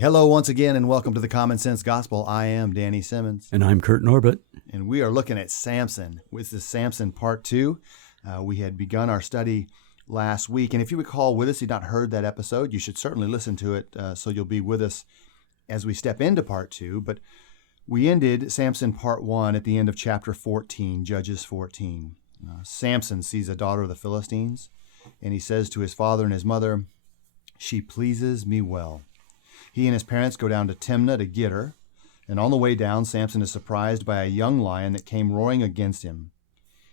Hello once again and welcome to the Common Sense Gospel. I am Danny Simmons. And I'm Kurt Norbert. And we are looking at Samson. This is Samson Part 2. We had begun our study last week. And if you recall with us, you've not heard that episode, you should certainly listen to it so you'll be with us as we step into Part 2. But we ended Samson Part 1 at the end of chapter 14, Judges 14. Samson sees a daughter of the Philistines, and he says to his father and his mother, "She pleases me well." He and his parents go down to Timnah to get her, and on the way down, Samson is surprised by a young lion that came roaring against him.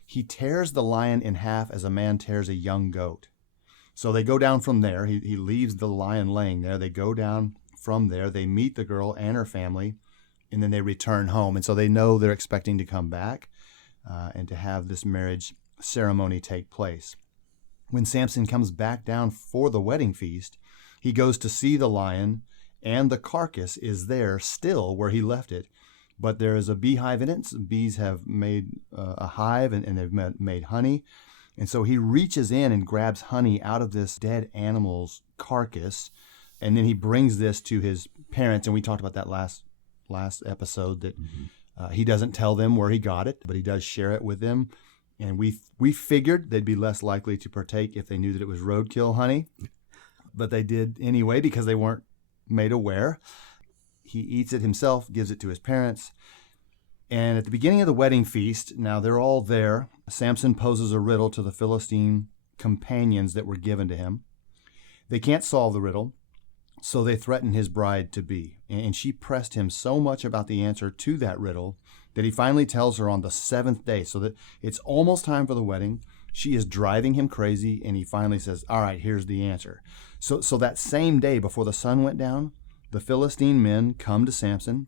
He tears the lion in half as a man tears a young goat. So they go down from there. He leaves the lion laying there. They go down from there. They meet the girl and her family, and then they return home. And so they know they're expecting to come back and to have this marriage ceremony take place. When Samson comes back down for the wedding feast, he goes to see the lion, and the carcass is there still where he left it. But there is a beehive in it. Some bees have made a hive, and they've made honey. And so he reaches in and grabs honey out of this dead animal's carcass, and then he brings this to his parents. And we talked about that last episode, that he doesn't tell them where he got it, but he does share it with them. And we figured they'd be less likely to partake if they knew that it was roadkill honey. But they did anyway because they weren't made aware. He eats it himself, gives it to his parents. And at the beginning of the wedding feast, now they're all there, Samson poses a riddle to the Philistine companions that were given to him. They can't solve the riddle, so they threaten his bride-to-be. And she pressed him so much about the answer to that riddle that he finally tells her on the seventh day, so that it's almost time for the wedding. She is driving him crazy, and he finally says, "All right, here's the answer." So that same day before the sun went down, the Philistine men come to Samson,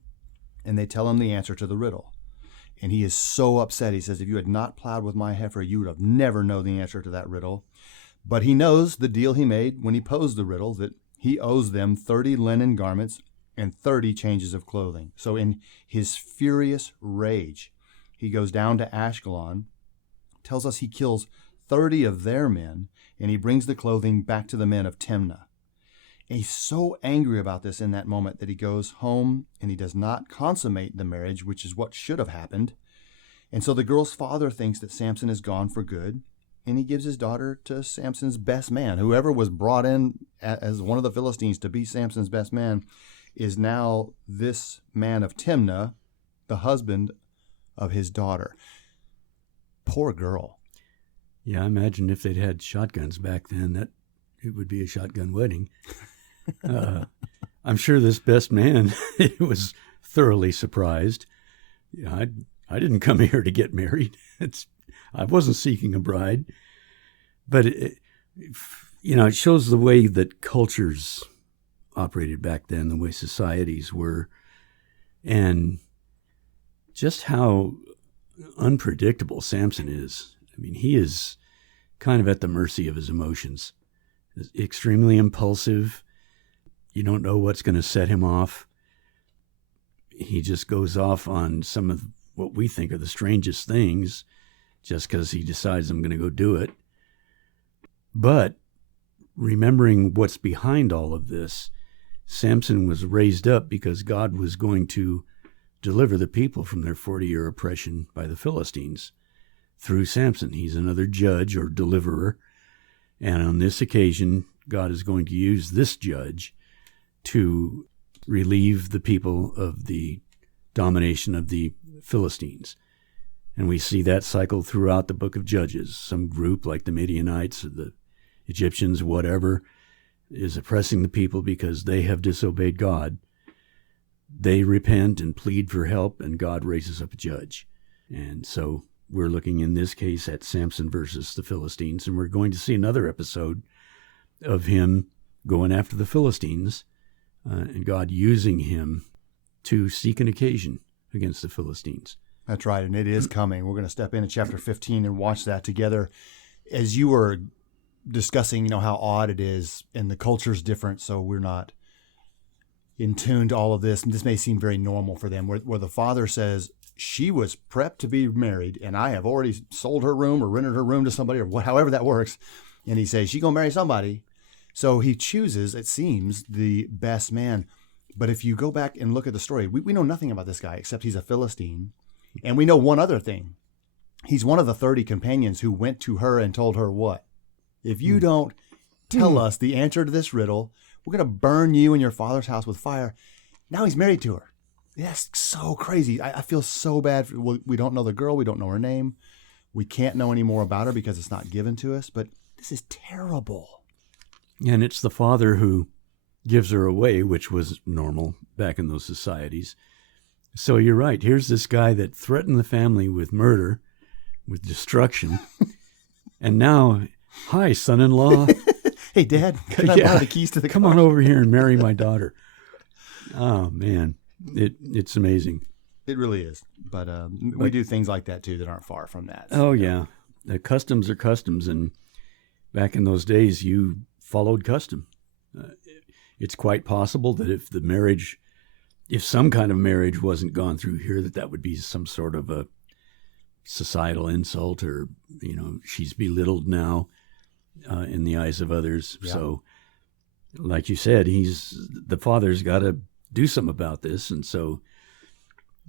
and they tell him the answer to the riddle. And he is so upset. He says, "If you had not plowed with my heifer, you would have never known the answer to that riddle." But he knows the deal he made when he posed the riddle, that he owes them 30 linen garments and 30 changes of clothing. So in his furious rage, he goes down to Ashkelon, tells us he kills 30 of their men, and he brings the clothing back to the men of Timnah. And he's so angry about this in that moment that he goes home and he does not consummate the marriage, which is what should have happened. And so the girl's father thinks that Samson is gone for good, and he gives his daughter to Samson's best man. Whoever was brought in as one of the Philistines to be Samson's best man is now this man of Timnah, the husband of his daughter. Poor girl. Yeah, I imagine if they'd had shotguns back then, that it would be a shotgun wedding. I'm sure this best man was thoroughly surprised. Yeah, I didn't come here to get married. I wasn't seeking a bride. But, it shows the way that cultures operated back then, the way societies were, and just how unpredictable Samson is. I mean, he is kind of at the mercy of his emotions. He's extremely impulsive. You don't know what's going to set him off. He just goes off on some of what we think are the strangest things just because he decides, I'm going to go do it. But remembering what's behind all of this, Samson was raised up because God was going to deliver the people from their 40-year oppression by the Philistines through Samson. He's another judge or deliverer. And on this occasion, God is going to use this judge to relieve the people of the domination of the Philistines. And we see that cycle throughout the book of Judges. Some group like the Midianites or the Egyptians, whatever, is oppressing the people because they have disobeyed God. They repent and plead for help, and God raises up a judge. And so we're looking in this case at Samson versus the Philistines, and we're going to see another episode of him going after the Philistines and God using him to seek an occasion against the Philistines. That's right, and it is coming. We're going to step into chapter 15 and watch that together. As you were discussing, how odd it is, and the culture's different, so we're not in tune to all of this. And this may seem very normal for them, where the father says, she was prepped to be married, and I have already sold her room or rented her room to somebody, or however that works. And he says, she's going to marry somebody. So he chooses, it seems, the best man. But if you go back and look at the story, we know nothing about this guy except he's a Philistine. And we know one other thing. He's one of the 30 companions who went to her and told her what? If you don't tell us the answer to this riddle, we're going to burn you and your father's house with fire. Now he's married to her. That's so crazy. I feel so bad. We don't know the girl. We don't know her name. We can't know any more about her because it's not given to us. But this is terrible. And it's the father who gives her away, which was normal back in those societies. So you're right. Here's this guy that threatened the family with murder, with destruction. And now, hi, son-in-law. Hey, Dad, can I borrow the keys to the car? Come on over here and marry my daughter. Oh, man. It's amazing. It really is. But we do things like that, too, that aren't far from that. So. Oh, yeah. The customs are customs. And back in those days, you followed custom. It's quite possible that if some kind of marriage wasn't gone through here, that would be some sort of a societal insult, or, she's belittled now in the eyes of others. Yeah. So, like you said, the father's got to do something about this, and so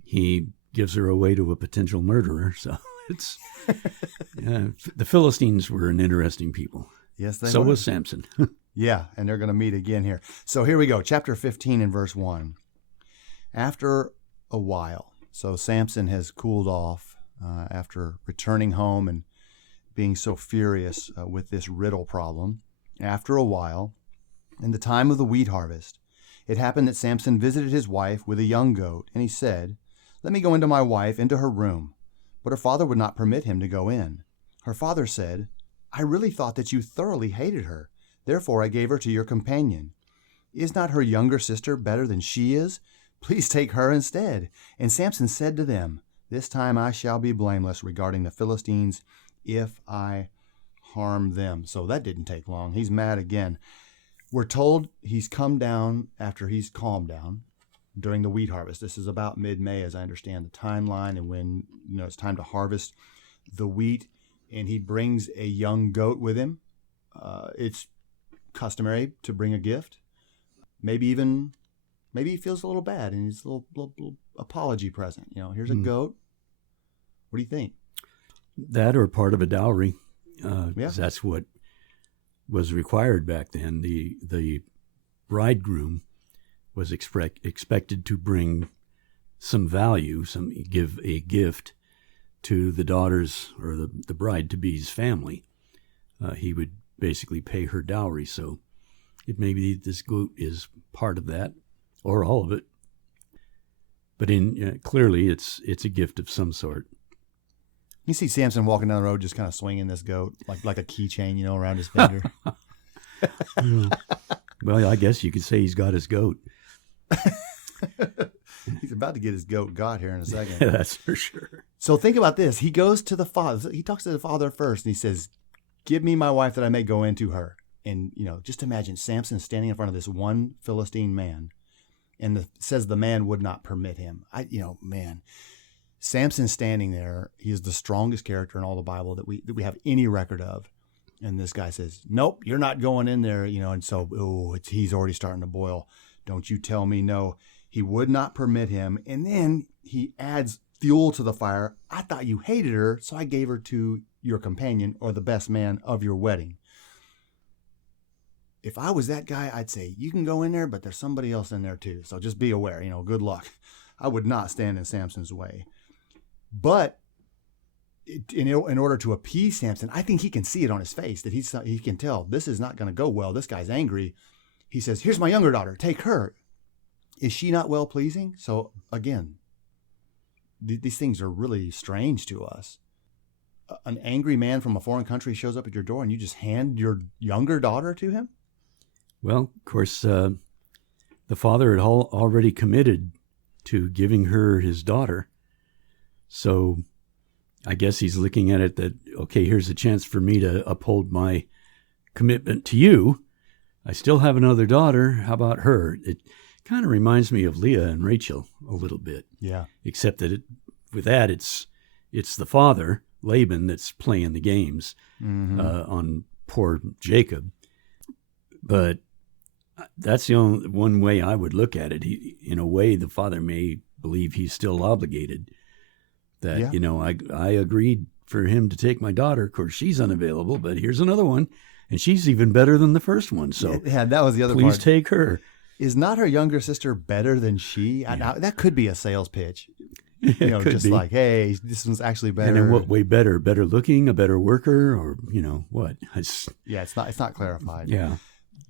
he gives her away to a potential murderer. So it's the Philistines were an interesting people. Yes, they were. So was Samson. Yeah, and they're going to meet again here. So here we go, chapter 15 and verse 1. After a while, so Samson has cooled off after returning home and being so furious with this riddle problem. After a while, in the time of the wheat harvest, it happened that Samson visited his wife with a young goat, and he said, "Let me go into my wife, into her room." But her father would not permit him to go in. Her father said, "I really thought that you thoroughly hated her. Therefore I gave her to your companion. Is not her younger sister better than she is? Please take her instead." And Samson said to them, "This time I shall be blameless regarding the Philistines if I harm them." So that didn't take long. He's mad again. We're told he's come down after he's calmed down during the wheat harvest. This is about mid-May, as I understand the timeline, and when it's time to harvest the wheat. And he brings a young goat with him. It's customary to bring a gift. Maybe he feels a little bad and he's a little apology present. Here's a goat. What do you think? That or part of a dowry. Yeah. That's what was required back then. The bridegroom was expected to bring some value, give a gift to the daughters or the bride-to-be's family. He would basically pay her dowry. So it may be this goat is part of that, or all of it. But clearly, it's a gift of some sort. You see Samson walking down the road, just kind of swinging this goat like a keychain, around his finger. Well, I guess you could say he's got his goat. He's about to get his goat got here in a second. Yeah, that's for sure. So think about this. He goes to the father. He talks to the father first, and he says, "Give me my wife that I may go into her." And, just imagine Samson standing in front of this one Philistine man, and says the man would not permit him. Man, Samson standing there, he is the strongest character in all the Bible that we have any record of. And this guy says, "Nope, you're not going in there," and so, he's already starting to boil. "Don't you tell me no." He would not permit him. And then he adds fuel to the fire. "I thought you hated her, so I gave her to your companion, or the best man of your wedding." If I was that guy, I'd say, "You can go in there, but there's somebody else in there too. So just be aware, good luck." I would not stand in Samson's way. But in order to appease Samson, I think he can see it on his face, that he can tell this is not going to go well. This guy's angry. He says, "Here's my younger daughter. Take her. Is she not well-pleasing?" So again, these things are really strange to us. An angry man from a foreign country shows up at your door and you just hand your younger daughter to him? Well, of course, the father had already committed to giving her his daughter. So I guess he's looking at it that, okay, here's a chance for me to uphold my commitment to you. I still have another daughter. How about her? It kind of reminds me of Leah and Rachel a little bit. Yeah. Except that with that, it's the father, Laban, that's playing the games on poor Jacob. But That's the only one way I would look at it. In a way, the father may believe he's still obligated. That, Yeah. I agreed for him to take my daughter. Of course, she's unavailable, but here's another one, and she's even better than the first one. So Yeah, that was the other please part. take her. Is not her younger sister better than she? Yeah. Now, that could be a sales pitch. It could just be. like, hey, this one's actually better. And in what way better? Better looking, a better worker, or what? Yeah, it's not clarified. Yeah.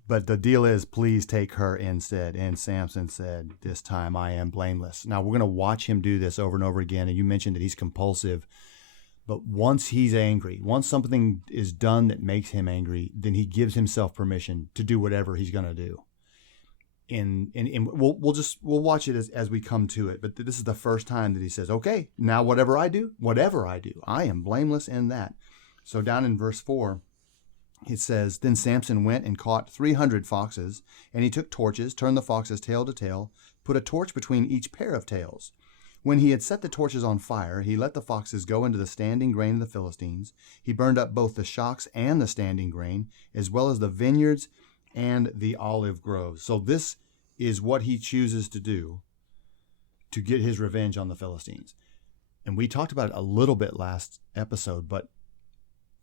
But the deal is, please take her instead. And Samson said, this time I am blameless. Now, we're going to watch him do this over and over again. And you mentioned that he's compulsive. But once he's angry, once something is done that makes him angry, then he gives himself permission to do whatever he's going to do. And we'll watch it as we come to it. But this is the first time that he says, okay, now whatever I do, I am blameless in that. So down in verse 4, it says, then Samson went and caught 300 foxes, and he took torches, turned the foxes tail to tail, put a torch between each pair of tails. When he had set the torches on fire, he let the foxes go into the standing grain of the Philistines. He burned up both the shocks and the standing grain, as well as the vineyards and the olive groves. So this is what he chooses to do to get his revenge on the Philistines. And we talked about it a little bit last episode, but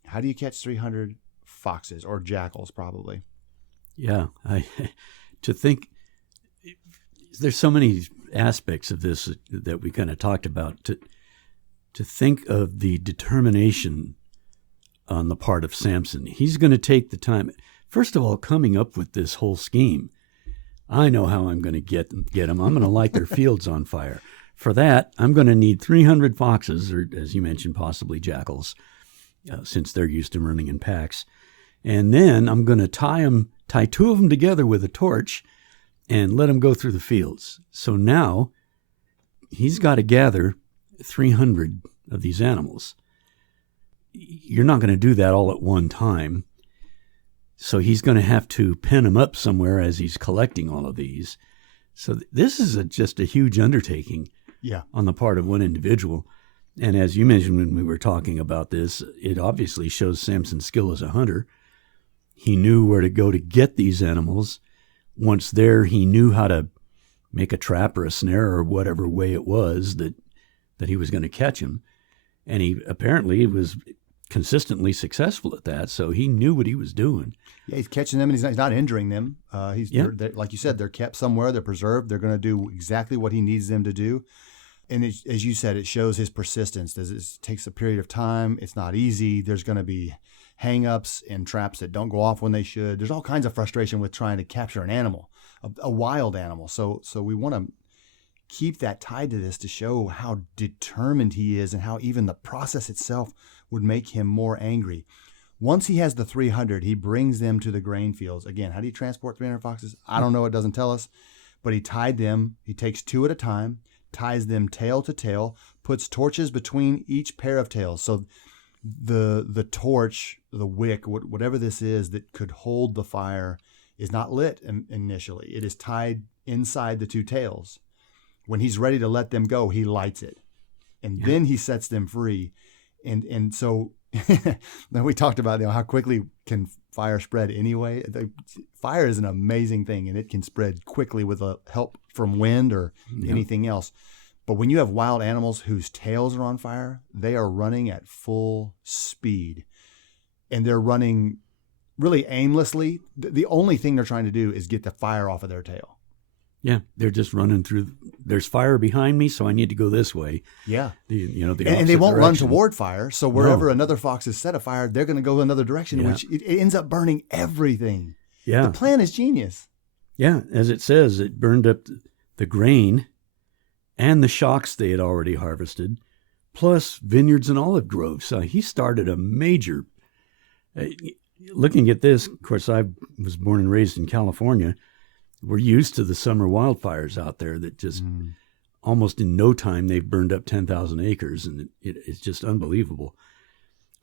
how do you catch 300 foxes or jackals, probably? Yeah. To think, there's so many aspects of this that we kind of talked about. To think of the determination on the part of Samson. He's going to take the time. First of all, coming up with this whole scheme. I know how I'm going to get them. I'm going to light their fields on fire. For that, I'm going to need 300 foxes, or as you mentioned, possibly jackals, since they're used to running in packs. And then I'm going to tie two of them together with a torch and let them go through the fields. So now he's got to gather 300 of these animals. You're not going to do that all at one time. So he's going to have to pen them up somewhere as he's collecting all of these. So this is just a huge undertaking on the part of one individual. And as you mentioned when we were talking about this, it obviously shows Samson's skill as a hunter. He knew where to go to get these animals. Once there, he knew how to make a trap or a snare or whatever way it was that he was going to catch him. And he apparently was consistently successful at that, so he knew what he was doing. Yeah, he's catching them, and he's not injuring them. They're, like you said, they're kept somewhere, they're preserved, they're going to do exactly what he needs them to do. And as you said, it shows his persistence. It takes a period of time. It's not easy. There's going to be hang-ups and traps that don't go off when they should. There's all kinds of frustration with trying to capture an animal, a wild animal. So we want to keep that tied to this to show how determined he is and how even the process itself would make him more angry. Once he has the 300, he brings them to the grain fields. Again, how do you transport 300 foxes? I don't know. It doesn't tell us. But he tied them. He takes two at a time, ties them tail to tail, puts torches between each pair of tails. So the torch, the wick, whatever this is that could hold the fire is not lit initially. It is tied inside the two tails. When he's ready to let them go, he lights it. And then he sets them free. And so then we talked about how quickly can fire spread anyway. Fire is an amazing thing, and it can spread quickly with help from wind or anything else. But when you have wild animals whose tails are on fire, they are running at full speed. And they're running really aimlessly. The only thing they're trying to do is get the fire off of their tail. Yeah, they're just running through. There's fire behind me, so I need to go this way. Yeah, and they won't direction. run toward fire. So wherever another fox is set afire, they're going to go another direction, which it ends up burning everything. Yeah, the plan is genius. Yeah, as it says, it burned up the grain and the shocks they had already harvested, plus vineyards and olive groves. So he started a major. Looking at this, of course, I was born and raised in California. We're used to the summer wildfires out there that just almost in no time they've burned up 10,000 acres, and it's just unbelievable.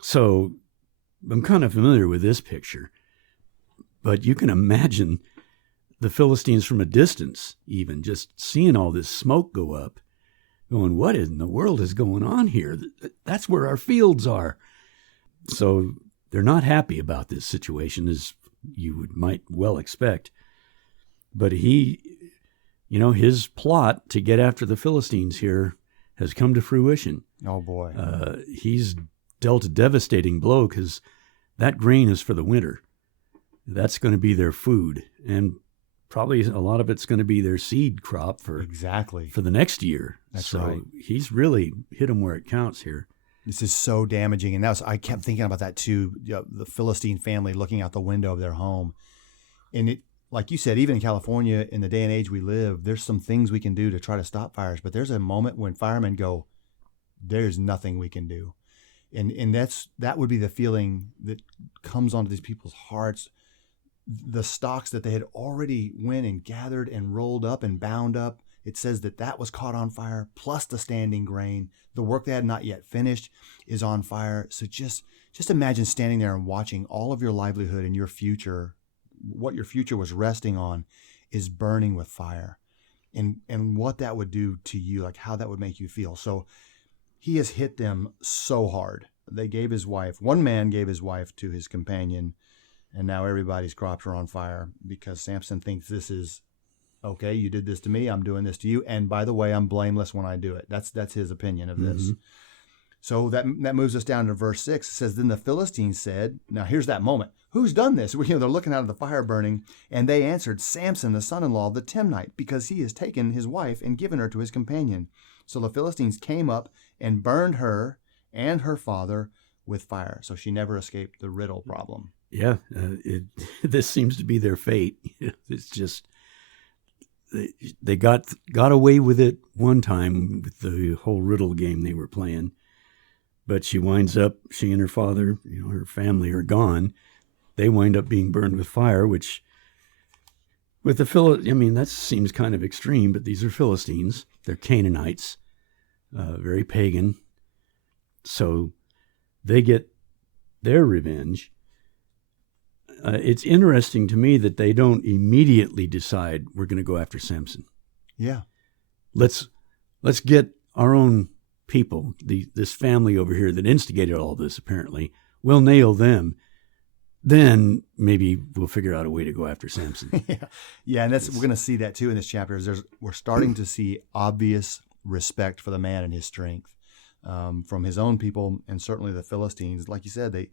So I'm kind of familiar with this picture, but you can imagine the Philistines from a distance, even just seeing all this smoke go up, going, what in the world is going on here? That's where our fields are. So they're not happy about this situation, as you might well expect. But his plot to get after the Philistines here has come to fruition. Oh, boy. He's dealt a devastating blow because that grain is for the winter. That's going to be their food. And probably a lot of it's going to be their seed crop for the next year. That's right. He's really hit them where it counts here. This is so damaging. And I kept thinking about that too, the Philistine family looking out the window of their home. And it, like you said, even in California, in the day and age we live, there's some things we can do to try to stop fires. But there's a moment when firemen go, there's nothing we can do. And that would be the feeling that comes onto these people's hearts. The stalks that they had already went and gathered and rolled up and bound up, it says that was caught on fire, plus the standing grain. The work they had not yet finished is on fire. So just imagine standing there and watching all of your livelihood and your future, what your future was resting on, is burning with fire. And what that would do to you, like how that would make you feel. So he has hit them so hard. One man gave his wife to his companion, and now everybody's crops are on fire because Samson thinks this is, okay, you did this to me, I'm doing this to you. And by the way, I'm blameless when I do it. That's his opinion of this. Mm-hmm. So that moves us down to verse 6. It says, then the Philistines said, now here's that moment. Who's done this? They're looking out of the fire burning, and they answered, Samson, the son-in-law of the Timnite, because he has taken his wife and given her to his companion. So the Philistines came up and burned her and her father with fire. So she never escaped the riddle problem. Yeah, this seems to be their fate. It's just, they got away with it one time with the whole riddle game they were playing. But she and her father, her family are gone. They wind up being burned with fire, which with the that seems kind of extreme, but these are Philistines. They're Canaanites, very pagan. So they get their revenge. It's interesting to me that they don't immediately decide we're going to go after Samson. Yeah. Let's get our own people, this family over here that instigated all this, apparently. We'll nail them. Then maybe we'll figure out a way to go after Samson. Yeah, and we're going to see that too in this chapter. We're starting to see obvious respect for the man and his strength from his own people, and certainly the Philistines. Like you said, they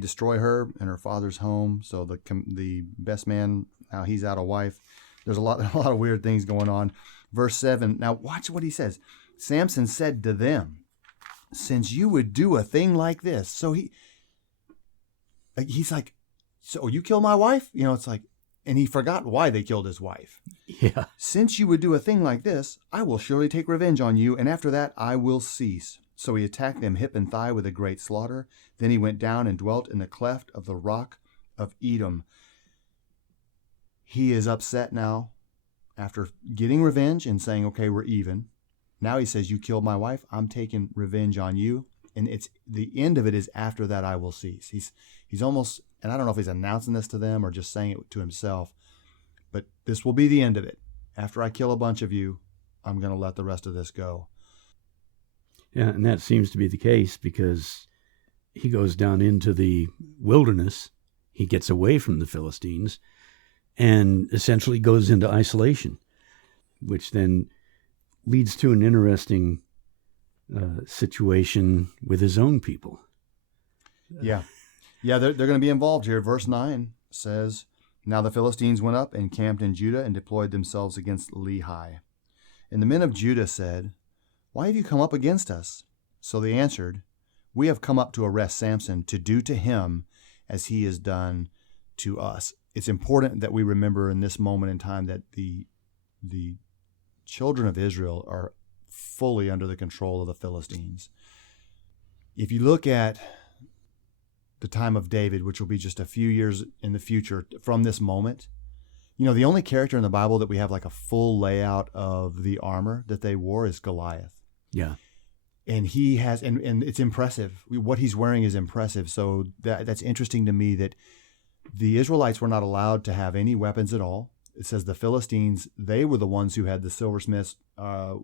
destroy her and her father's home. So the best man, now he's out of wife. There's a lot of weird things going on. Verse 7. Now watch what he says. Samson said to them, "Since you would do a thing like this," so he's like, "So you kill my wife?" It's like, and he forgot why they killed his wife. Yeah. "Since you would do a thing like this, I will surely take revenge on you, and after that I will cease." So he attacked them hip and thigh with a great slaughter. Then he went down and dwelt in the cleft of the rock of Edom. He is upset now after getting revenge and saying, okay, we're even. Now he says, you killed my wife. I'm taking revenge on you. And it's the end of it is after that I will cease. He's almost, and I don't know if he's announcing this to them or just saying it to himself, but this will be the end of it. After I kill a bunch of you, I'm going to let the rest of this go. Yeah, and that seems to be the case because he goes down into the wilderness. He gets away from the Philistines and essentially goes into isolation, which then leads to an interesting situation with his own people. Yeah, they're going to be involved here. Verse 9 says, now the Philistines went up and camped in Judah and deployed themselves against Lehi. And the men of Judah said, why have you come up against us? So they answered, we have come up to arrest Samson to do to him as he has done to us. It's important that we remember in this moment in time that the children of Israel are fully under the control of the Philistines. If you look at the time of David, which will be just a few years in the future from this moment, the only character in the Bible that we have like a full layout of the armor that they wore is Goliath. Yeah. And he has, and it's impressive. What he's wearing is impressive. So that's interesting to me that the Israelites were not allowed to have any weapons at all. It says the Philistines, they were the ones who had the silversmiths. The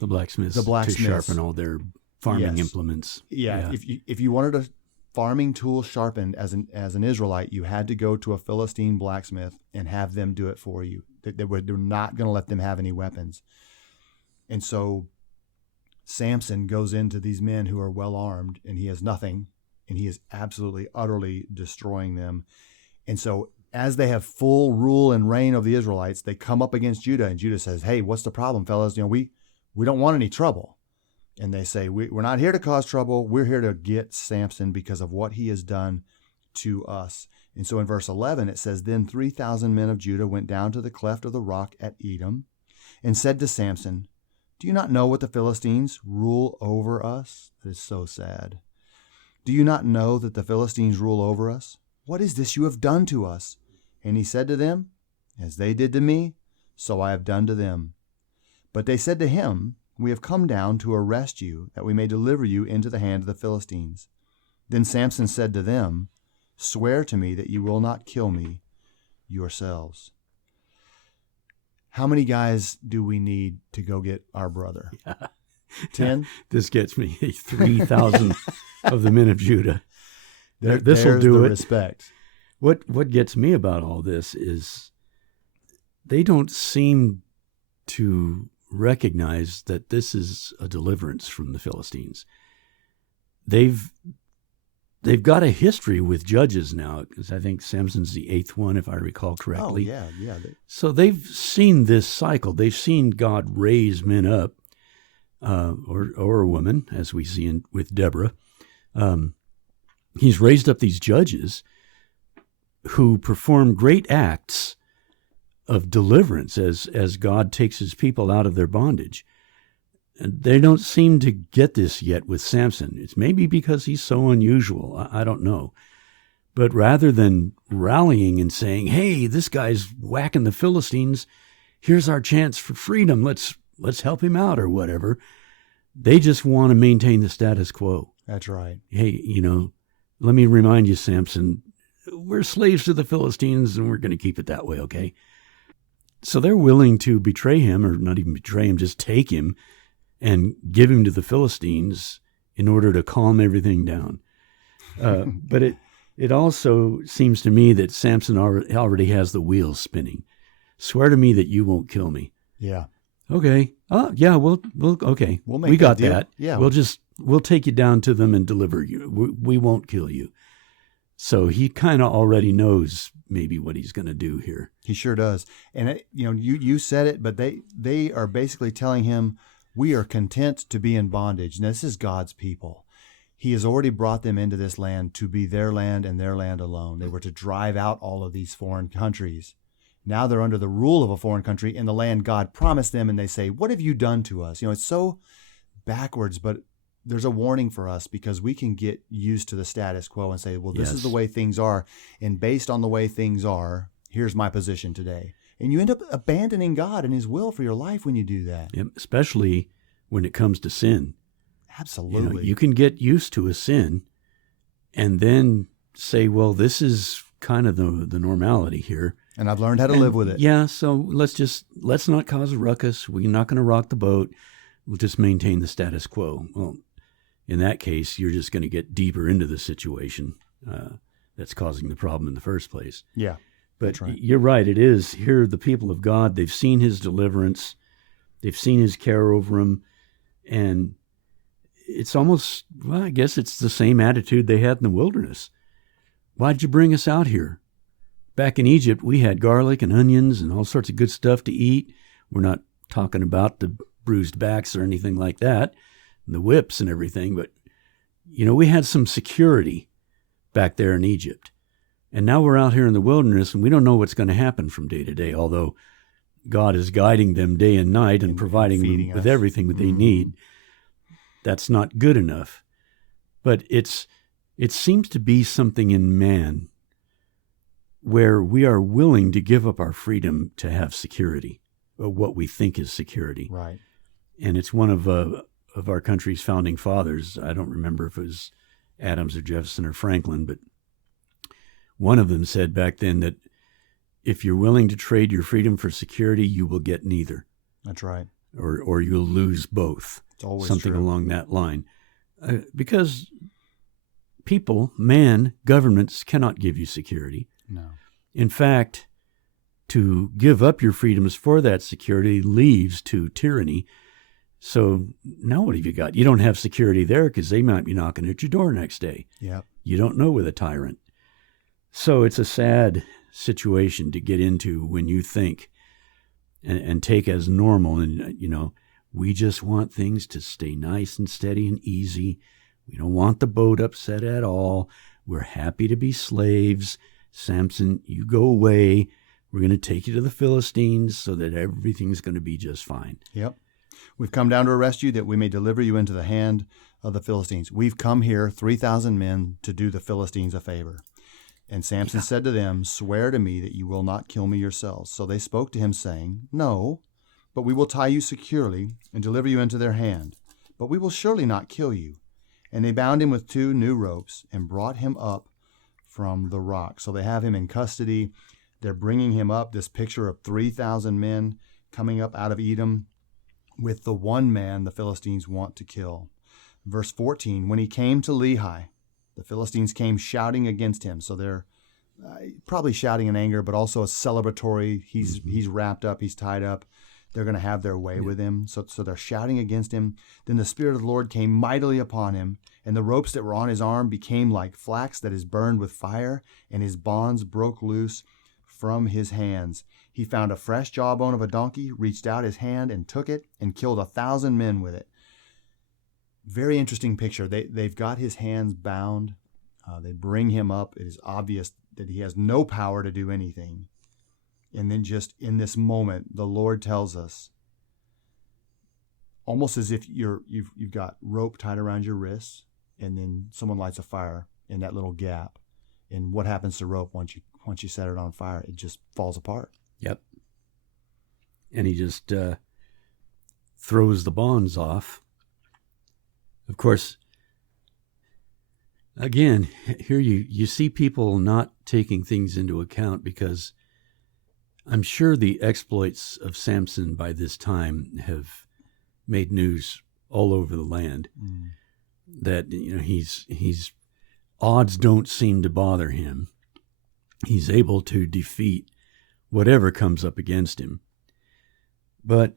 blacksmiths. The blacksmiths. To sharpen all their farming implements. Yeah. If you wanted to farming tools sharpened as an Israelite, you had to go to a Philistine blacksmith and have them do it for you. They're not going to let them have any weapons. And so Samson goes into these men who are well armed, and he has nothing, and he is absolutely, utterly destroying them. And so as they have full rule and reign of the Israelites, they come up against Judah, and Judah says, "Hey, what's the problem, fellas? We don't want any trouble." And they say, we're not here to cause trouble. We're here to get Samson because of what he has done to us. And so in verse 11, it says, "Then 3,000 men of Judah went down to the cleft of the rock at Edom and said to Samson, 'Do you not know what the Philistines rule over us?'" That is so sad. "Do you not know that the Philistines rule over us? What is this you have done to us?" And he said to them, "As they did to me, so I have done to them." But they said to him, "We have come down to arrest you, that we may deliver you into the hand of the Philistines." Then Samson said to them, "Swear to me that you will not kill me yourselves." How many guys do we need to go get our brother? 10? This gets me 3,000 of the men of Judah. This will There's do the it. Respect. What gets me about all this is they don't seem to recognize that this is a deliverance from the Philistines. They've got a history with judges now, because I think Samson's the 8th one, if I recall correctly. Oh, yeah. So they've seen this cycle. They've seen God raise men up, or a woman, as we see with Deborah. He's raised up these judges who perform great acts of deliverance as God takes his people out of their bondage. And they don't seem to get this yet with Samson. It's maybe because he's so unusual. I don't know. But rather than rallying and saying, "Hey, this guy's whacking the Philistines. Here's our chance for freedom. Let's help him out," or whatever, they just want to maintain the status quo. That's right. Hey, let me remind you, Samson, we're slaves to the Philistines, and we're going to keep it that way, okay? So they're willing to betray him, or not even betray him, just take him and give him to the Philistines in order to calm everything down. But it also seems to me that Samson already has the wheels spinning. "Swear to me that you won't kill me." Yeah. Okay. Oh, yeah, we'll okay. We'll make we got deal. that. Yeah. We'll take you down to them and deliver you. We won't kill you. So he kind of already knows maybe what he's going to do here. He sure does. And you said it, but they are basically telling him, we are content to be in bondage. Now, this is God's people. He has already brought them into this land to be their land and their land alone. They were to drive out all of these foreign countries. Now they're under the rule of a foreign country in the land God promised them, and they say, "What have you done to us?" It's so backwards, but there's a warning for us, because we can get used to the status quo and say, well, this is the way things are, and based on the way things are, here's my position today. And you end up abandoning God and his will for your life when you do that. Yep, especially when it comes to sin. Absolutely. You can get used to a sin and then say, well, this is kind of the normality here. And I've learned how to live with it. Yeah, so let's not cause a ruckus. We're not going to rock the boat. We'll just maintain the status quo. Well, in that case, you're just going to get deeper into the situation that's causing the problem in the first place. Yeah, but that's right. You're right. It is. Here, the people of God, they've seen his deliverance. They've seen his care over them. And it's almost, well, I guess it's the same attitude they had in the wilderness. Why'd you bring us out here? Back in Egypt, we had garlic and onions and all sorts of good stuff to eat. We're not talking about the bruised backs or anything like that, the whips and everything, but we had some security back there in Egypt. And now we're out here in the wilderness, and we don't know what's going to happen from day to day, although God is guiding them day and night and providing them with everything that they need. That's not good enough. But it seems to be something in man where we are willing to give up our freedom to have security, or what we think is security. Right. And it's one of our country's founding fathers. I don't remember if it was Adams or Jefferson or Franklin, but one of them said back then that if you're willing to trade your freedom for security, you will get neither. That's right. Or you'll lose both. It's always something true. Along that line. Because governments cannot give you security. No. In fact, to give up your freedoms for that security leads to tyranny. So now what have you got? You don't have security there because they might be knocking at your door next day. Yep. You don't know with a tyrant. So it's a sad situation to get into when you think and take as normal. And, we just want things to stay nice and steady and easy. We don't want the boat upset at all. We're happy to be slaves. Samson, you go away. We're going to take you to the Philistines so that everything's going to be just fine. Yep. We've come down to arrest you that we may deliver you into the hand of the Philistines. We've come here, 3,000 men, to do the Philistines a favor. And Samson said to them, swear to me that you will not kill me yourselves. So they spoke to him, saying, no, but we will tie you securely and deliver you into their hand. But we will surely not kill you. And they bound him with 2 new ropes and brought him up from the rock. So they have him in custody. They're bringing him up, this picture of 3,000 men coming up out of Edom with the one man the Philistines want to kill. Verse 14, when he came to Lehi, the Philistines came shouting against him. So they're probably shouting in anger, but also a celebratory. He's wrapped up, he's tied up. They're going to have their way with him. So they're shouting against him. Then the Spirit of the Lord came mightily upon him, and the ropes that were on his arm became like flax that is burned with fire, and his bonds broke loose from his hands. He found a fresh jawbone of a donkey, reached out his hand and took it, and killed 1,000 men with it. Very interesting picture. They've got his hands bound. They bring him up. It is obvious that he has no power to do anything. And then just in this moment, the Lord tells us, almost as if you've got rope tied around your wrists, and then someone lights a fire in that little gap. And what happens to rope once you set it on fire? It just falls apart. Yep. And he just throws the bonds off. Of course, again, here you see people not taking things into account, because I'm sure the exploits of Samson by this time have made news all over the land. Mm. That he's odds don't seem to bother him. He's able to defeat whatever comes up against him. But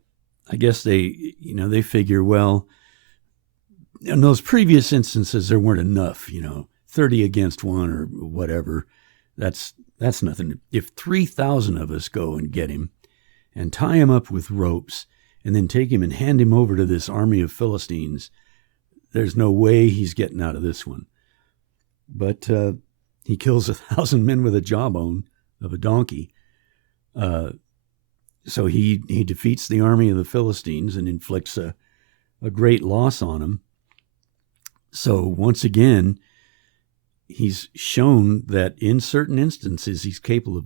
I guess they figure, well, in those previous instances there weren't enough, 30 against 1 or whatever. That's nothing. If 3,000 of us go and get him and tie him up with ropes and then take him and hand him over to this army of Philistines, there's no way he's getting out of this one. But he kills 1,000 men with a jawbone of a donkey. So he defeats the army of the Philistines and inflicts a great loss on them. So once again, he's shown that in certain instances he's capable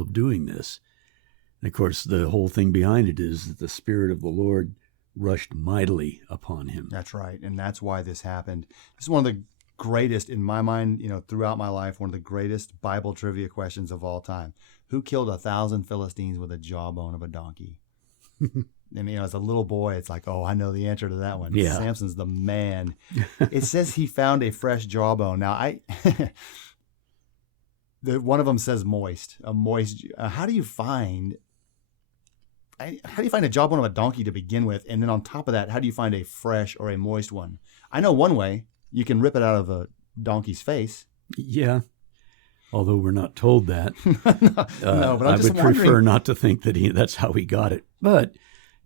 of doing this. And of course, the whole thing behind it is that the Spirit of the Lord rushed mightily upon him. That's right, and that's why this happened. This is one of the greatest, in my mind, throughout my life, one of the greatest Bible trivia questions of all time. Who killed 1,000 Philistines with a jawbone of a donkey? And, as a little boy, it's like, oh, I know the answer to that one. Yeah. Samson's the man. It says he found a fresh jawbone. Now, one of them says moist. A moist. How do you find a jawbone of a donkey to begin with? And then on top of that, how do you find a fresh or a moist one? I know one way. You can rip it out of a donkey's face. Yeah. Although we're not told that. No, but I would prefer not to think that that's how he got it. But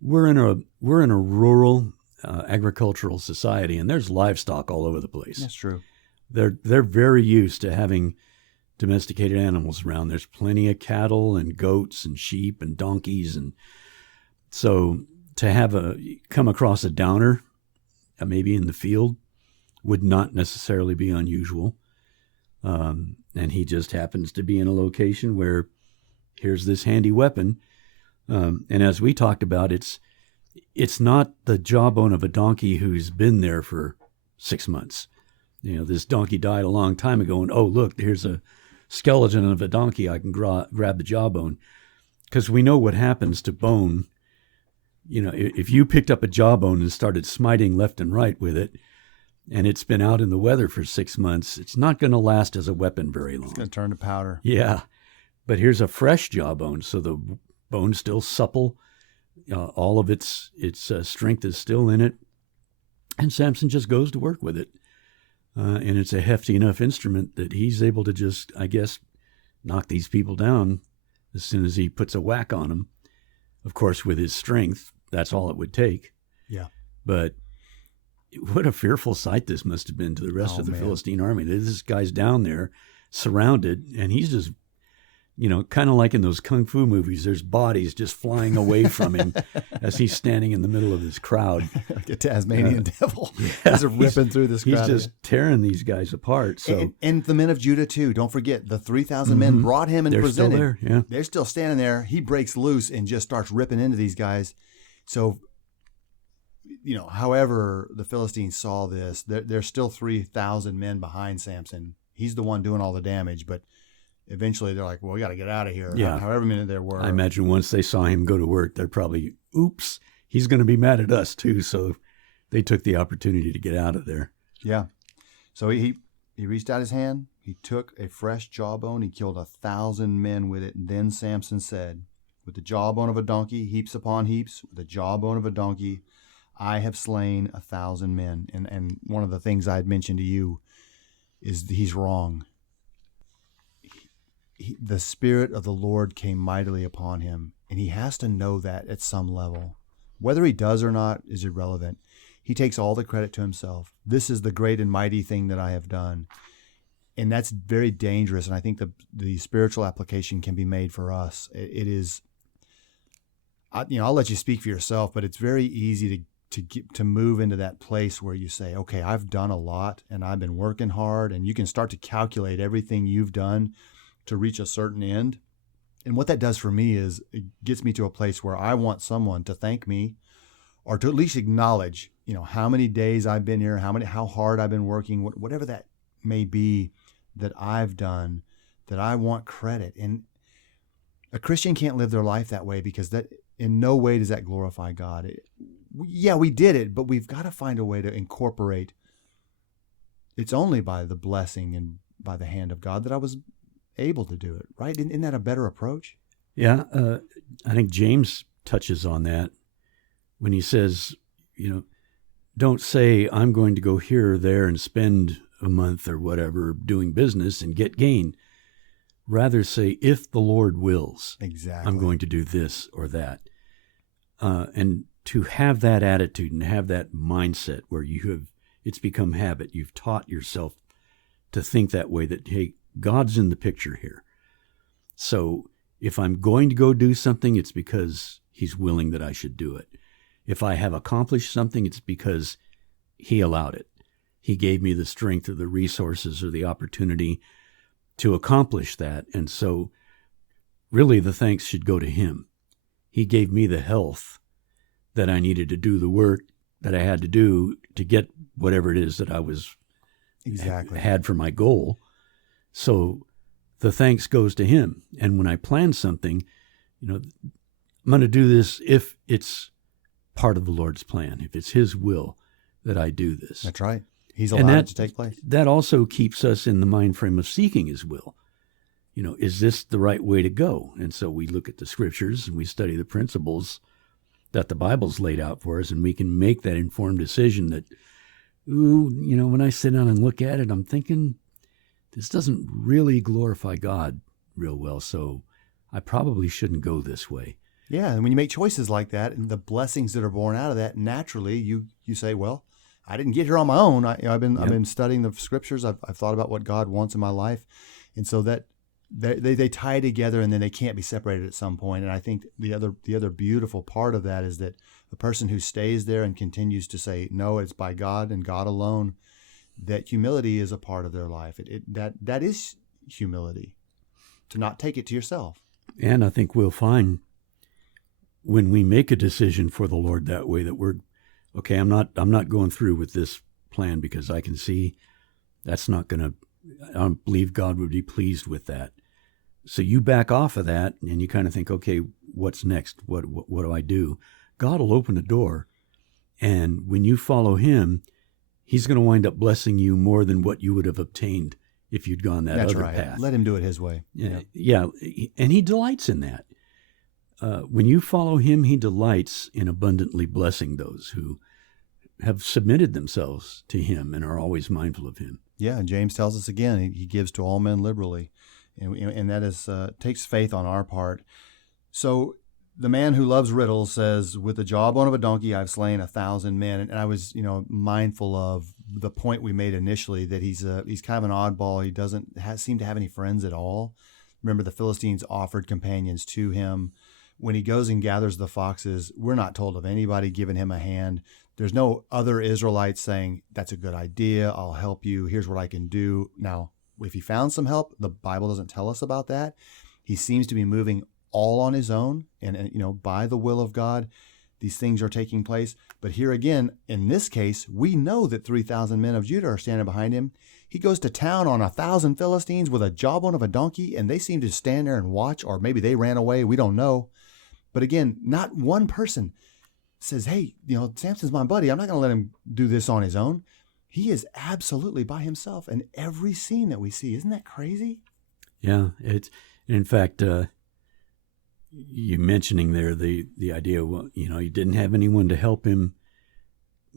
we're in a rural agricultural society, and there's livestock all over the place. That's true. They're very used to having domesticated animals around. There's plenty of cattle and goats and sheep and donkeys, and so to come across a downer, maybe in the field, would not necessarily be unusual. And he just happens to be in a location where here's this handy weapon. And as we talked about, it's not the jawbone of a donkey who's been there for 6 months. This donkey died a long time ago, and oh, look, here's a skeleton of a donkey. I can grab the jawbone. Because we know what happens to bone. If you picked up a jawbone and started smiting left and right with it, and it's been out in the weather for 6 months, it's not going to last as a weapon very long. It's going to turn to powder. Yeah, but here's a fresh jawbone, so the bone's still supple. All of its strength is still in it, and Samson just goes to work with it. And it's a hefty enough instrument that he's able to just, I guess, knock these people down as soon as he puts a whack on them. Of course, with his strength, that's all it would take. Yeah. But what a fearful sight this must have been to the rest of the man. Philistine army. This guy's down there surrounded, and he's just, kind of like in those kung fu movies, there's bodies just flying away from him as he's standing in the middle of this crowd. Like a Tasmanian devil. He's ripping through this crowd. He's just tearing these guys apart. So and the men of Judah too. Don't forget, the 3,000 men brought him and they're presented. still there. Yeah. They're still standing there. He breaks loose and just starts ripping into these guys. So, however the Philistines saw this, there's still 3,000 men behind Samson. He's the one doing all the damage, but eventually they're like, well, we got to get out of here. Yeah. However many there were. I imagine once they saw him go to work, they're probably, oops, he's going to be mad at us too. So they took the opportunity to get out of there. Yeah. So he reached out his hand. He took a fresh jawbone. He killed 1,000 men with it. And then Samson said, with the jawbone of a donkey, heaps upon heaps, with the jawbone of a donkey, I have slain 1,000 men. And one of the things I had mentioned to you is he's wrong. The Spirit of the Lord came mightily upon him, and he has to know that at some level. Whether he does or not is irrelevant. He takes all the credit to himself. This is the great and mighty thing that I have done. And that's very dangerous, and I think the spiritual application can be made for us. It is, I'll let you speak for yourself, but it's very easy to move into that place where you say, okay, I've done a lot, and I've been working hard, and you can start to calculate everything you've done to reach a certain end. And what that does for me is it gets me to a place where I want someone to thank me or to at least acknowledge, how many days I've been here, how hard I've been working, whatever that may be that I've done, that I want credit. And a Christian can't live their life that way because that in no way does that glorify God. We did it, but we've got to find a way to incorporate. It's only by the blessing and by the hand of God that I was able to do it, right? Isn't that a better approach? Yeah, I think James touches on that when he says, don't say I'm going to go here or there and spend a month or whatever doing business and get gain. Rather say, if the Lord wills, exactly, I'm going to do this or that. And to have that attitude and have that mindset where it's become habit. You've taught yourself to think that way, that, hey, God's in the picture here. So if I'm going to go do something, it's because he's willing that I should do it. If I have accomplished something, it's because he allowed it. He gave me the strength or the resources or the opportunity to accomplish that. And so really the thanks should go to him. He gave me the health that I needed to do the work that I had to do to get whatever it is that I was had for my goal. So the thanks goes to him. And when I plan something, I'm going to do this if it's part of the Lord's plan, if it's his will that I do this. That's right. He's allowed it to take place. That also keeps us in the mind frame of seeking his will. Is this the right way to go? And so we look at the scriptures and we study the principles that the Bible's laid out for us, and we can make that informed decision that, when I sit down and look at it, I'm thinking, this doesn't really glorify God real well, so I probably shouldn't go this way. Yeah, and when you make choices like that, and the blessings that are born out of that, naturally you say, well, I didn't get here on my own. I've been studying the scriptures. I've thought about what God wants in my life, and so that they tie together, and then they can't be separated at some point. And I think the other beautiful part of that is that the person who stays there and continues to say, no, it's by God and God alone, that humility is a part of their life. That is humility, to not take it to yourself. And I think we'll find when we make a decision for the Lord that way, that we're okay. I'm not going through with this plan because I can see that's not going to. I don't believe God would be pleased with that. So you back off of that and you kind of think, okay, what's next? What do I do? God will open a door, and when you follow him, he's going to wind up blessing you more than what you would have obtained if you'd gone that That's other right. path. Let him do it his way. Yeah, and he delights in that. When you follow him, he delights in abundantly blessing those who have submitted themselves to him and are always mindful of him. Yeah, and James tells us again, he gives to all men liberally, and that is takes faith on our part. So the man who loves riddles says, "With the jawbone of a donkey, I've slain 1,000 men." And I was, mindful of the point we made initially that he's kind of an oddball. He doesn't seem to have any friends at all. Remember, the Philistines offered companions to him. When he goes and gathers the foxes, we're not told of anybody giving him a hand. There's no other Israelites saying, "That's a good idea. I'll help you. Here's what I can do." Now, if he found some help, the Bible doesn't tell us about that. He seems to be moving all on his own, and by the will of God, these things are taking place. But here again, in this case, we know that 3,000 men of Judah are standing behind him. He goes to town on 1,000 Philistines with a jawbone of a donkey, and they seem to stand there and watch, or maybe they ran away. We don't know. But again, not one person says, "Hey, Samson's my buddy. I'm not going to let him do this on his own." He is absolutely by himself in every scene that we see. Isn't that crazy? Yeah, in fact, you mentioning there the idea, he didn't have anyone to help him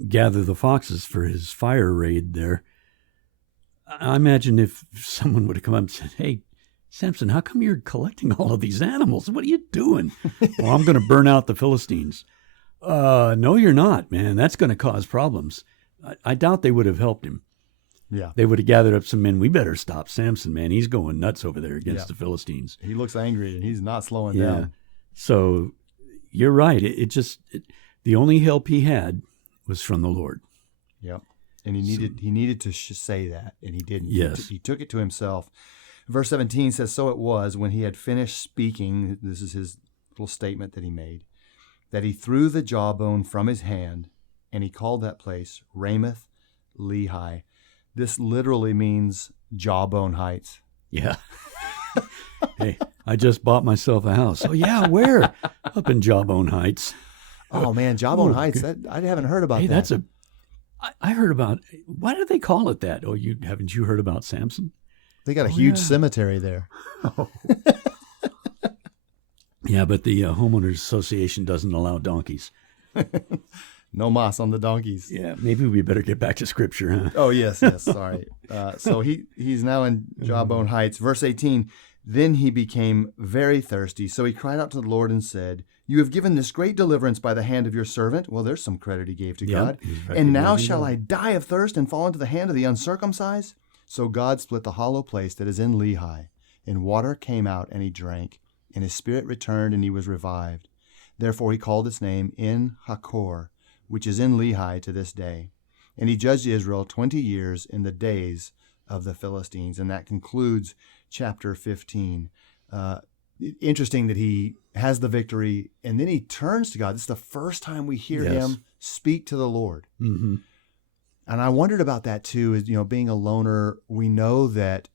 gather the foxes for his fire raid there. I imagine if someone would have come up and said, "Hey, Samson, how come you're collecting all of these animals? What are you doing?" "Well, I'm going to burn out the Philistines." No, you're not, man. That's going to cause problems. I doubt they would have helped him. Yeah. They would have gathered up some men. "We better stop Samson, man. He's going nuts over there against the Philistines." He looks angry, and he's not slowing down. So you're right. The only help he had was from the Lord. Yep. And he needed to say that, and he didn't. Yes. He took it to himself. Verse 17 says, "So it was, when he had finished speaking," this is his little statement that he made, "that he threw the jawbone from his hand, and he called that place Ramoth Lehi." This literally means jawbone heights. Yeah. Hey, I just bought myself a house. "Oh, yeah, where?" "Up in Jawbone Heights." Oh, man, Jawbone Heights. I haven't heard about hey, that. I heard about, why do they call it that? Oh, haven't you heard about Samson? They got a huge cemetery there. Yeah, but the homeowners association doesn't allow donkeys. No moss on the donkeys. Yeah, maybe we better get back to scripture, huh? Oh, yes, sorry. So he's now in Jawbone Heights. Verse 18, "Then he became very thirsty, so he cried out to the Lord and said, 'You have given this great deliverance by the hand of your servant.'" Well, there's some credit he gave to God. "And now shall I die of thirst and fall into the hand of the uncircumcised?" So God split the hollow place that is in Lehi, and water came out, and he drank, and his spirit returned, and he was revived. Therefore he called its name En Hakor, which is in Lehi to this day. And he judged Israel 20 years in the days of the Philistines. And that concludes chapter 15. Interesting that he has the victory, and then he turns to God. This is the first time we hear him speak to the Lord. Mm-hmm. And I wondered about that too, is, being a loner, we know that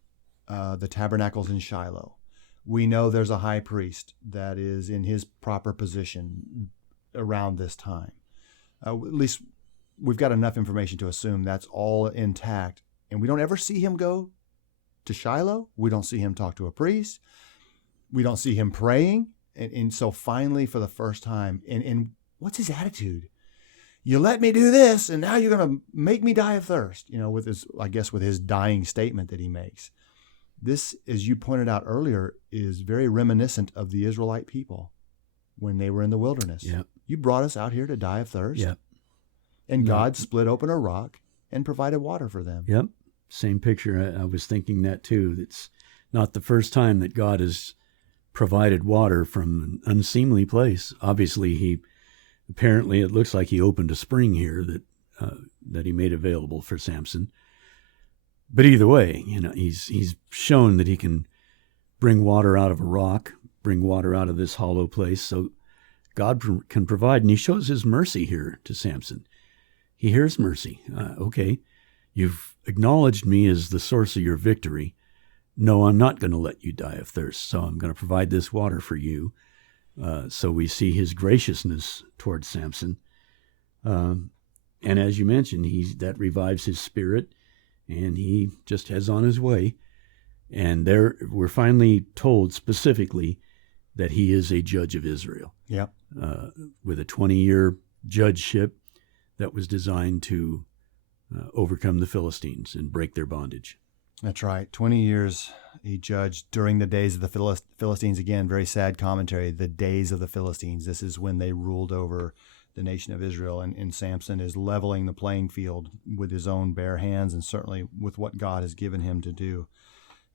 the tabernacle's in Shiloh. We know there's a high priest that is in his proper position around this time. At least we've got enough information to assume that's all intact. And we don't ever see him go to Shiloh. We don't see him talk to a priest. We don't see him praying. And so finally, for the first time, and what's his attitude? "You let me do this, and now you're going to make me die of thirst," with his dying statement that he makes. This, as you pointed out earlier, is very reminiscent of the Israelite people when they were in the wilderness. Yep. "You brought us out here to die of thirst." Yep. And God split open a rock and provided water for them. Yep. Same picture. I was thinking that too. It's not the first time that God has provided water from an unseemly place. Obviously, apparently it looks like he opened a spring here that he made available for Samson. But either way, he's shown that he can bring water out of a rock, bring water out of this hollow place. So God can provide, and he shows his mercy here to Samson. He hears mercy. Okay, you've acknowledged me as the source of your victory. No, I'm not going to let you die of thirst, so I'm going to provide this water for you. So we see his graciousness towards Samson. And And as you mentioned, that revives his spirit, and he just heads on his way. And there, we're finally told specifically that he is a judge of Israel. Yep. With a 20-year judgeship that was designed to overcome the Philistines and break their bondage. That's right. 20 years he judged during the days of the Philistines. Again, very sad commentary. The days of the Philistines. This is when they ruled over the nation of Israel. And Samson is leveling the playing field with his own bare hands and certainly with what God has given him to do.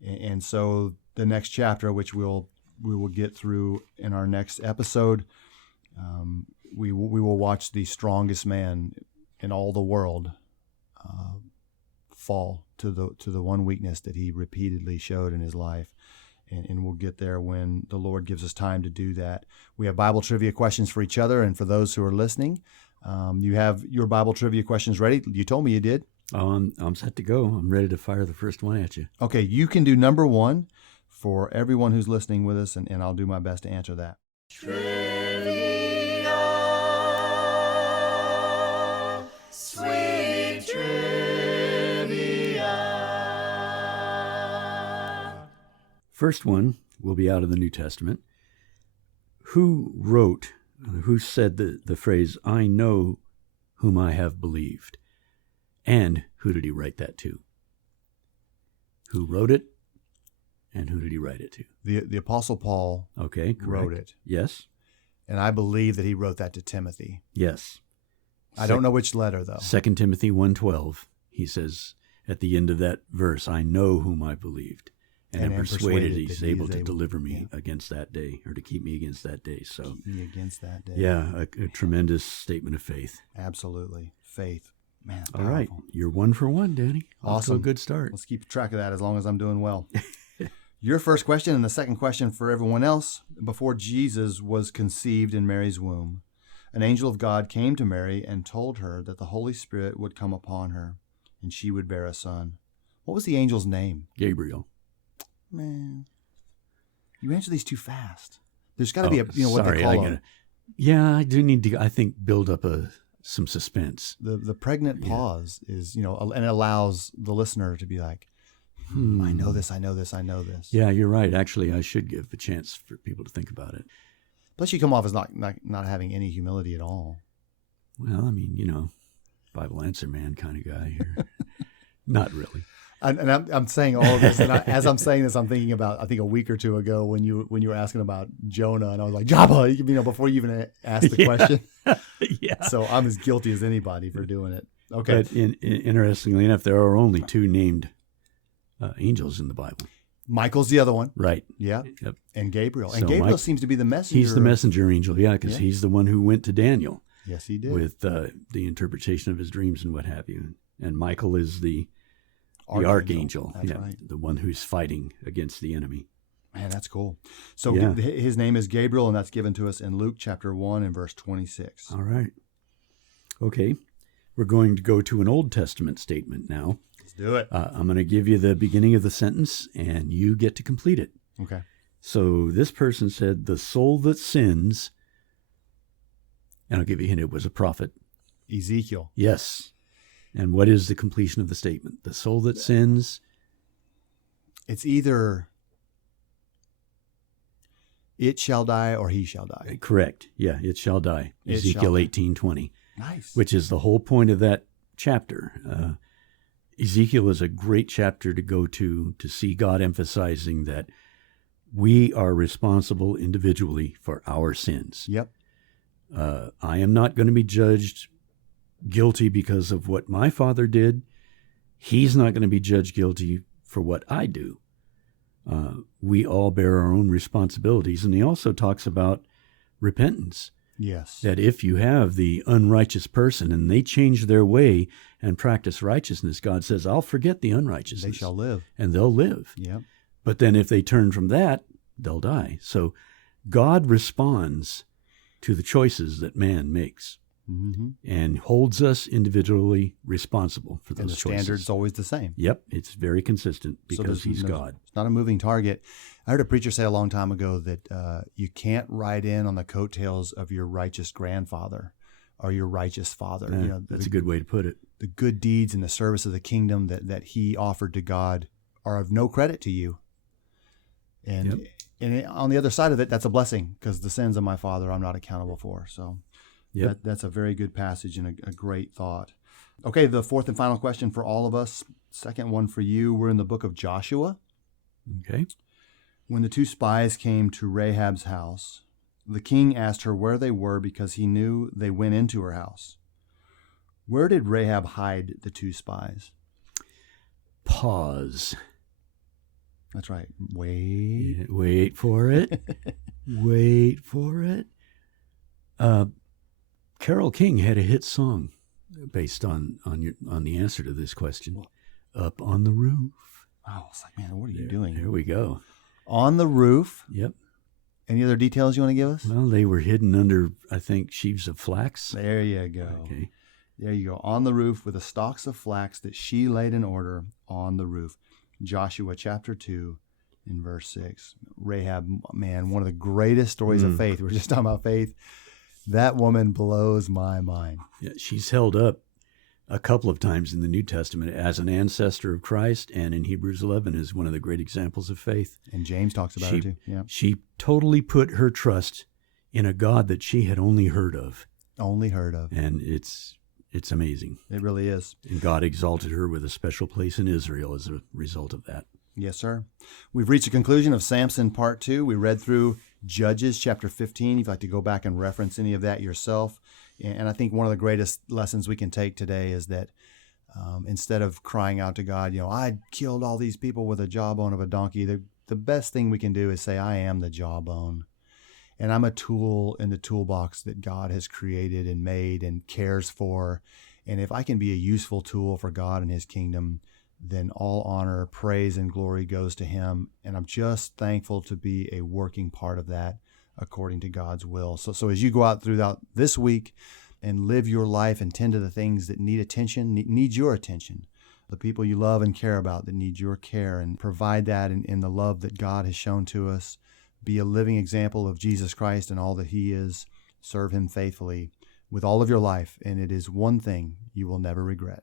And so the next chapter, which we will get through in our next episode, we will watch the strongest man in all the world fall to the one weakness that he repeatedly showed in his life. And we'll get there when the Lord gives us time to do that. We have Bible trivia questions for each other, and for those who are listening, you have your Bible trivia questions ready. You told me you did. Oh, I'm set to go. I'm ready to fire the first one at you. Okay, you can do number one for everyone who's listening with us, and I'll do my best to answer that. Trivia, sweet trivia. First one will be out of the New Testament. Who said the phrase, "I know whom I have believed"? And who did he write that to? Who wrote it? And who did he write it to? The Apostle Paul wrote it. Yes. And I believe that he wrote that to Timothy. Yes. I don't know which letter, though. 2 Timothy 1:12, he says at the end of that verse, "I know whom I believed, and am persuaded he's able to deliver me against that day," or to keep me against that day. So, keep me against that day. Yeah, a tremendous statement of faith. Absolutely. Faith. Man, all right. You're 1 for 1, Danny. Awesome. A good start. Let's keep track of that as long as I'm doing well. Your first question and the second question for everyone else. Before Jesus was conceived in Mary's womb, an angel of God came to Mary and told her that the Holy Spirit would come upon her and she would bear a son. What was the angel's name? Gabriel. Man, you answer these too fast. There's got to be what they call them. Yeah, I do need to, I think, build up some suspense. The pregnant pause is, and it allows the listener to be like, I know this, I know this, I know this. Yeah, you're right. Actually, I should give a chance for people to think about it. Plus, you come off as not having any humility at all. Well, I mean, Bible answer man kind of guy here. Not really. And I'm saying all of this, and as I'm saying this, I'm thinking about, I think a week or two ago when you were asking about Jonah, and I was like, Jabba, before you even asked the question. Yeah. So I'm as guilty as anybody for doing it. Okay. But interestingly enough, there are only 2 named angels in the Bible. Michael's the other one. Right. Yeah. Yep. And Gabriel. So And Gabriel seems to be the messenger. He's the messenger angel, yeah, because he's the one who went to Daniel. Yes, he did. With the interpretation of his dreams and what have you. And Michael is the archangel. That's right. The one who's fighting against the enemy. Man, that's cool. So his name is Gabriel, and that's given to us in Luke chapter 1 and verse 26. All right. Okay. We're going to go to an Old Testament statement now. Let's do it. I'm going to give you the beginning of the sentence, and you get to complete it. Okay. So this person said, "The soul that sins," and I'll give you a hint, it was a prophet. Ezekiel. Yes. And what is the completion of the statement? The soul that sins. It's either it shall die or he shall die. Correct. Yeah, it shall die. Ezekiel 18:20. Nice. Which is the whole point of that chapter. Ezekiel is a great chapter to go to see God emphasizing that we are responsible individually for our sins. Yep. I am not going to be judged guilty because of what my father did. He's not going to be judged guilty for what I do. We all bear our own responsibilities. And he also talks about repentance. Yes. That if you have the unrighteous person and they change their way and practice righteousness, God says, I'll forget the unrighteousness. They shall live. And they'll live. Yep. But then if they turn from that, they'll die. So God responds to the choices that man makes. Mm-hmm. And holds us individually responsible for those choices. And the standard's always the same. Yep, it's very consistent because he's God. It's not a moving target. I heard a preacher say a long time ago that you can't ride in on the coattails of your righteous grandfather are your righteous father. That's a good way to put it. The good deeds in the service of the kingdom that he offered to God are of no credit to you. And on the other side of it, that's a blessing, because the sins of my father I'm not accountable for. So that's a very good passage and a great thought. Okay, the fourth and final question for all of us, second one for you. We're in the book of Joshua. Okay. When the two spies came to Rahab's house, the king asked her where they were, because he knew they went into her house. Where did Rahab hide the two spies? Pause. That's right. Wait for it. Wait for it. Carole King had a hit song based on the answer to this question. Up on the roof. Oh, it's like, man, what are you doing? There we go. On the roof. Yep. Any other details you want to give us? Well, they were hidden under, I think, sheaves of flax. There you go. Okay. There you go. On the roof with the stalks of flax that she laid in order on the roof. Joshua chapter 2 in verse 6. Rahab, man, one of the greatest stories of faith. We're just talking about faith. That woman blows my mind. Yeah, she's held up a couple of times in the New Testament as an ancestor of Christ, and in Hebrews 11 is one of the great examples of faith. And James talks about it too. Yeah. She totally put her trust in a God that she had only heard of. Only heard of. And it's amazing. It really is. And God exalted her with a special place in Israel as a result of that. Yes, sir. We've reached the conclusion of Samson Part 2. We read through Judges chapter 15. If you'd like to go back and reference any of that yourself. And I think one of the greatest lessons we can take today is that instead of crying out to God, I killed all these people with a jawbone of a donkey, the best thing we can do is say, I am the jawbone. And I'm a tool in the toolbox that God has created and made and cares for. And if I can be a useful tool for God and his kingdom, then all honor, praise, and glory goes to him. And I'm just thankful to be a working part of that according to God's will. So as you go out throughout this week and live your life and tend to the things that need attention, need your attention, the people you love and care about that need your care, and provide that in the love that God has shown to us. Be a living example of Jesus Christ and all that he is. Serve him faithfully with all of your life, and it is one thing you will never regret.